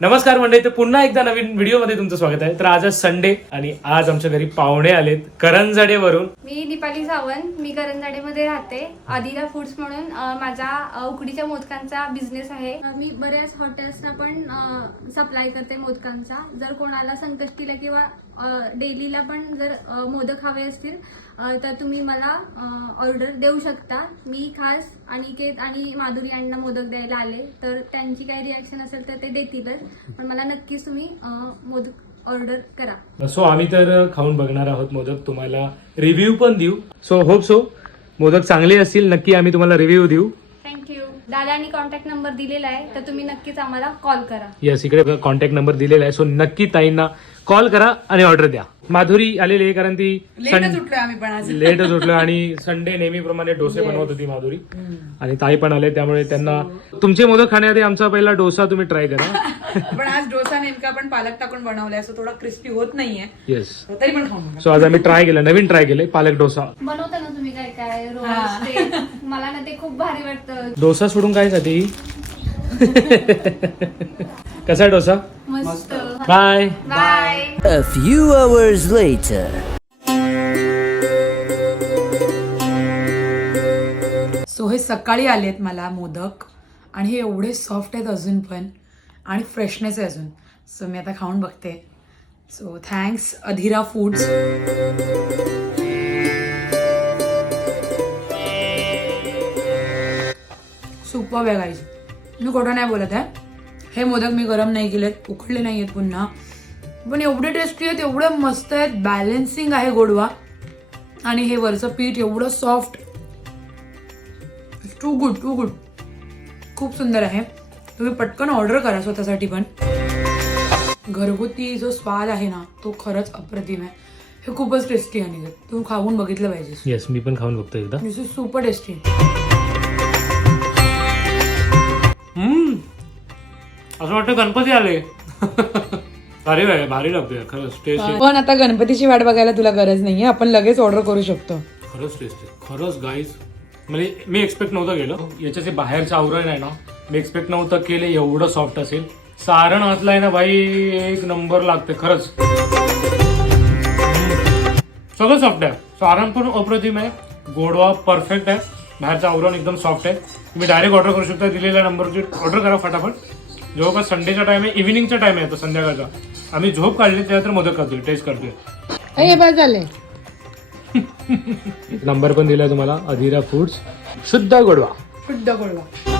नमस्कार मंडळी, तर पुन्हा एकदा नवीन व्हिडिओ मध्ये तुमचं स्वागत आहे. तर आज संडे आणि आज आमच्या घरी पाहुणे आलेत करंजाडेवरून. मी दीपाली सावंत, मी करंजाडेमध्ये राहते. आदिरा फूड्स म्हणून माझा उकडीच्या मोदकांचा बिझनेस आहे. मी बऱ्याच हॉटेल्सना पण सप्लाय करते मोदकांचा. जर कोणाला संकष्टीला किंवा डेलीला पण जर मोदक हवे असतील तर तुम्ही मला ऑर्डर देऊ शकता. मी खास अनिकेत आणि माधुरी यांना मोदक द्यायला आले, तर त्यांची काही रिॲक्शन असेल तर ते देतीलच, पण मला नक्कीच तुम्ही मोदक ऑर्डर करा. सो आम्ही तर खाऊन बघणार आहोत मोदक, तुम्हाला रिव्ह्यू पण देऊ. सो होप सो मोदक चांगले असतील, नक्की आम्ही तुम्हाला रिव्ह्यू देऊ. थँक्यू. दादानी कॉन्टॅक्ट नंबर दिलेला आहे, तर तुम्ही नक्कीच आम्हाला कॉल करा. यस, इकडे कॉन्टॅक्ट नंबर दिलेला आहे. सो नक्की ताईंना कॉल करा आणि ऑर्डर द्या. माधुरी आलेली आहे कारण ती लेटच उठलो आणि संडे नेहमीप्रमाणे डोसे बनवत होती माधुरी, आणि ताई पण आले, त्यामुळे त्यांना तुमचे मोदक खाण्याआधी आमचा पहिला डोसा तुम्ही ट्राय करा. पण आज डोसा नेमका पण पालक टाकून बनवलाय, सो थोडा क्रिस्पी होत नाहीये. येस, तरी पण खाऊन सो आज आम्ही ट्राय केलं, नवीन ट्राय केलंय पालक डोसा. बनवता ना तुम्ही काय काय रोज ते, मला ना ते खूप भारी वाटतं. डोसा सोडून काय खाते? कसा डोसा? मस्त. Bye bye. A few hours later. So हे सकाळी आलेत मला मोदक, आणि हे एवढे सॉफ्ट आहेत अजून पण, आणि फ्रेशनेस आहे अजून. सो मी आता खाऊन बघते. So thanks Adhira foods. Super आहे गाईज, मी खोटं नाही बोलत आहे. हे मोदक मी गरम नाही केलेत, उकडले नाही आहेत पुन्हा, पण एवढे टेस्टी आहेत, एवढे मस्त आहेत. बॅलन्सिंग आहे गोडवा, आणि हे वरचं पीठ एवढं soft. Too good, too good. खूप सुंदर आहे. तुम्ही पटकन ऑर्डर करा स्वतःसाठी पण. घरगुती जो स्वाद आहे ना, तो खरंच अप्रतिम आहे. हे खूपच टेस्टी आहे, आणि तुम्ही खाऊन बघितलं पाहिजे. येस, मी पण खाऊन बघतो एकदा. दिस इज सुपर टेस्टी. असं वाटतं गणपती आले. भारी आहे, भारी लागते खरंच. टेस्ट पण आता गणपतीची वाट बघायला तुला गरज नाहीये, आपण लगेच ऑर्डर करू शकतो. खरंच टेस्ट खरंच गाईज. म्हणजे मी एक्सपेक्ट नव्हतं केलं. याच्या जे बाहेरचं आवरण आहे ना, मी एक्सपेक्ट नव्हतं केलं एवढं सॉफ्ट असेल. सारण हातलं आहे ना भाई, एक नंबर लागते खरंच. सगळं सॉफ्ट आहे, सारण पण अप्रतिम आहे, गोडवा परफेक्ट आहे, बाहेरचं आवरण एकदम सॉफ्ट आहे. तुम्ही डायरेक्ट ऑर्डर करू शकता. दिलेल्या नंबरची ऑर्डर करा फटाफट. जवळपास संडेचा टाइम आहे, इव्हिनिंगचा टाइम आहे आता संध्याकाळचा. आम्ही झोप काढली त्यानंतर मोदक करतोय, टेस्ट करतोय. झाले. नंबर पण दिलाय तुम्हाला, अधिरा फूड्स, शुद्ध गोडवा. शुद्ध गोडवा.